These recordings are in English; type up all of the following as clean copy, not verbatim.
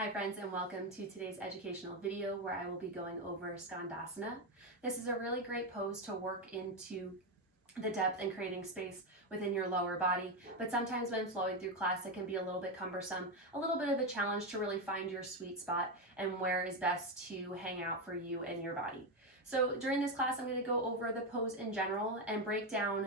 Hi friends, and welcome to today's educational video where I will be going over Skandasana. This is a really great pose to work into the depth and creating space within your lower body, but sometimes when flowing through class it can be a little bit cumbersome, a little bit of a challenge to really find your sweet spot and where is best to hang out for you and your body. So during this class I'm going to go over the pose in general and break down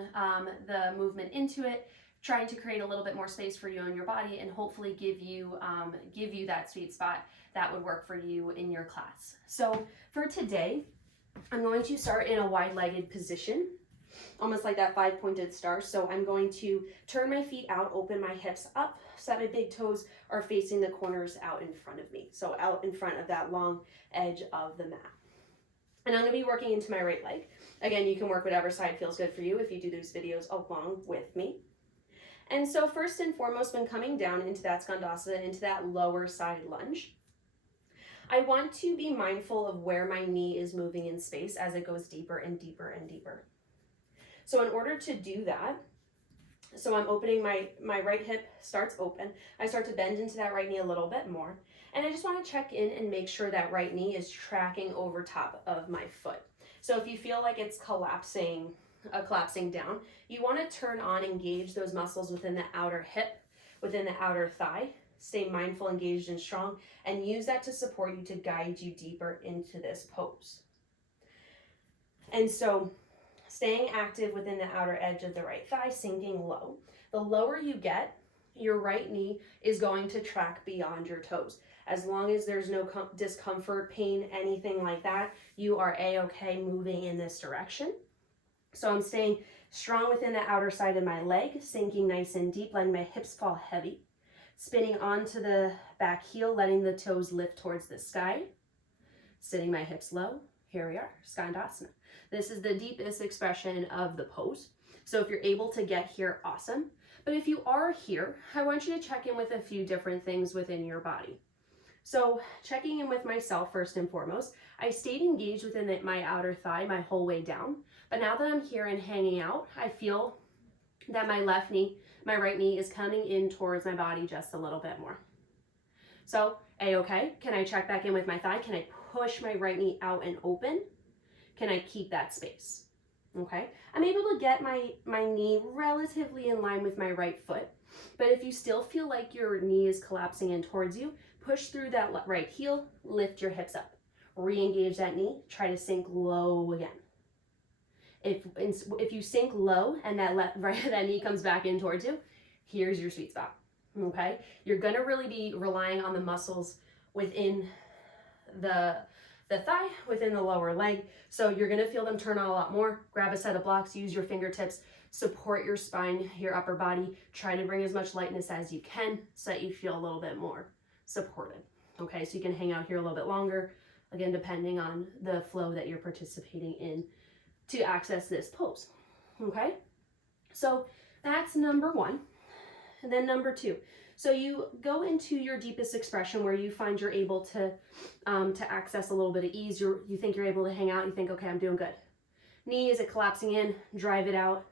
the movement into it, trying to create a little bit more space for you and your body and hopefully give you that sweet spot that would work for you in your class. So for today, I'm going to start in a wide-legged position, almost like that five-pointed star. So I'm going to turn my feet out, open my hips up, so that my big toes are facing the corners out in front of me. So out in front of that long edge of the mat. And I'm going to be working into my right leg. Again, you can work whatever side feels good for you if you do these videos along with me. And so first and foremost, when coming down into that Skandasana, into that lower side lunge, I want to be mindful of where my knee is moving in space as it goes deeper and deeper and deeper. So in order to do that, so I'm opening my right hip starts open. I start to bend into that right knee a little bit more. And I just want to check in and make sure that right knee is tracking over top of my foot. So if you feel like it's collapsing down, you want to turn on, engage those muscles within the outer hip, within the outer thigh. Stay mindful, engaged, and strong, and use that to support you, to guide you deeper into this pose. And so staying active within the outer edge of the right thigh, sinking low. The lower you get, your right knee is going to track beyond your toes. As long as there's no discomfort, pain, anything like that, you are a-okay moving in this direction. So I'm staying strong within the outer side of my leg, sinking nice and deep, letting my hips fall heavy. Spinning onto the back heel, letting the toes lift towards the sky. Sitting my hips low. Here we are, Skandasana. This is the deepest expression of the pose. So if you're able to get here, awesome. But if you are here, I want you to check in with a few different things within your body. So checking in with myself first and foremost, I stayed engaged within my outer thigh my whole way down. But now that I'm here and hanging out, I feel that my right knee is coming in towards my body just a little bit more. So a-okay, can I check back in with my thigh? Can I push my right knee out and open? Can I keep that space? Okay, I'm able to get my knee relatively in line with my right foot, but if you still feel like your knee is collapsing in towards you, push through that right heel, lift your hips up, re-engage that knee, try to sink low again. If you sink low and that knee comes back in towards you, here's your sweet spot, okay? You're gonna really be relying on the muscles within the thigh, within the lower leg. So you're gonna feel them turn on a lot more. Grab a set of blocks, use your fingertips, support your spine, your upper body. Try to bring as much lightness as you can so that you feel a little bit more supported. Okay, so you can hang out here a little bit longer, again, depending on the flow that you're participating in to access this pose. Okay, so that's number one. And then number two, so you go into your deepest expression where you find you're able to access a little bit of ease. You think you're able to hang out. You think, okay, I'm doing good. Knee, is it collapsing in? Drive it out.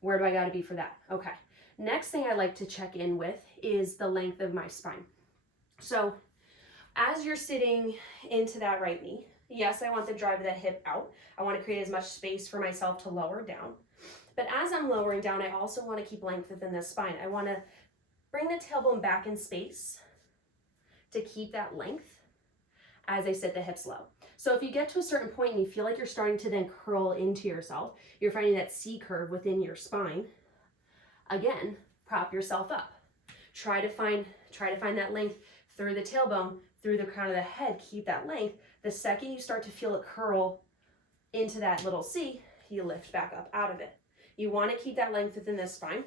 Where do I got to be for that? Okay. Next thing I like to check in with is the length of my spine. So as you're sitting into that right knee, yes, I want the drive of that hip out. I want to create as much space for myself to lower down. But as I'm lowering down, I also want to keep length within the spine. I want to bring the tailbone back in space to keep that length as I sit the hips low. So if you get to a certain point and you feel like you're starting to then curl into yourself, you're finding that C curve within your spine, again, prop yourself up. Try to find that length through the tailbone, through the crown of the head, keep that length. The second you start to feel it curl into that little C, you lift back up out of it. You want to keep that length within the spine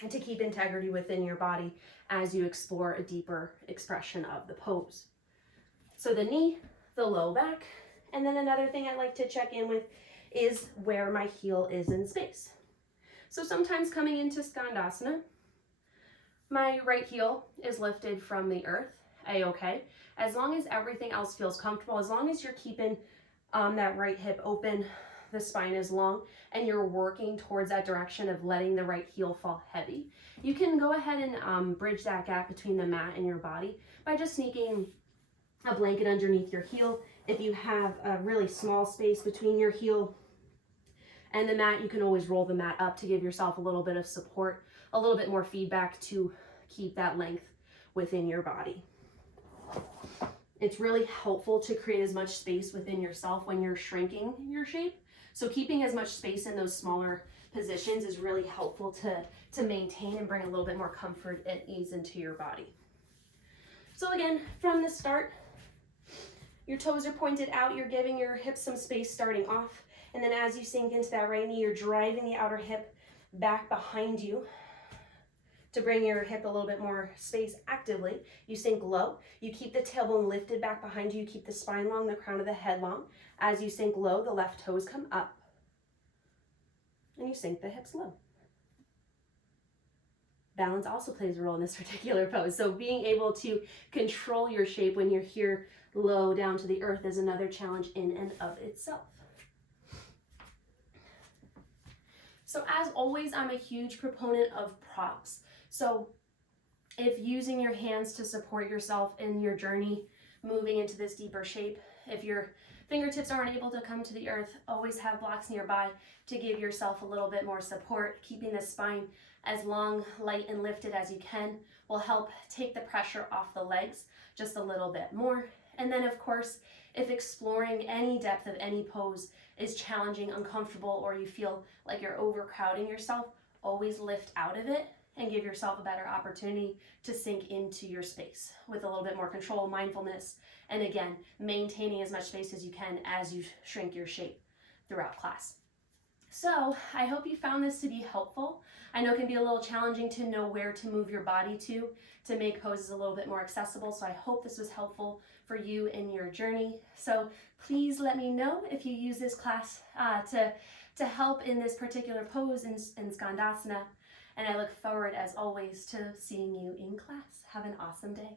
and to keep integrity within your body as you explore a deeper expression of the pose. So the knee, the low back, and then another thing I like to check in with is where my heel is in space. So sometimes coming into Skandasana, my right heel is lifted from the earth, a-okay. As long as everything else feels comfortable, as long as you're keeping that right hip open, the spine is long and you're working towards that direction of letting the right heel fall heavy, you can go ahead and bridge that gap between the mat and your body by just sneaking a blanket underneath your heel. If you have a really small space between your heel and the mat, you can always roll the mat up to give yourself a little bit of support, a little bit more feedback to keep that length within your body. It's really helpful to create as much space within yourself when you're shrinking your shape. So keeping as much space in those smaller positions is really helpful to maintain and bring a little bit more comfort and ease into your body. So again, from the start, your toes are pointed out, you're giving your hips some space starting off, and then as you sink into that right knee, you're driving the outer hip back behind you to bring your hip a little bit more space actively. You sink low, you keep the tailbone lifted back behind you, you keep the spine long, the crown of the head long. As you sink low, the left toes come up, and you sink the hips low. Balance also plays a role in this particular pose. So being able to control your shape when you're here low down to the earth is another challenge in and of itself. So as always, I'm a huge proponent of props. So if using your hands to support yourself in your journey, moving into this deeper shape, if your fingertips aren't able to come to the earth, always have blocks nearby to give yourself a little bit more support. Keeping the spine as long, light, and lifted as you can will help take the pressure off the legs just a little bit more. And then of course, if exploring any depth of any pose is challenging, uncomfortable, or you feel like you're overcrowding yourself, always lift out of it and give yourself a better opportunity to sink into your space with a little bit more control, mindfulness, and again, maintaining as much space as you can as you shrink your shape throughout class. So I hope you found this to be helpful. I know it can be a little challenging to know where to move your body to make poses a little bit more accessible. So I hope this was helpful for you in your journey. So please let me know if you use this class to help in this particular pose in Skandasana. And I look forward, as always, to seeing you in class. Have an awesome day.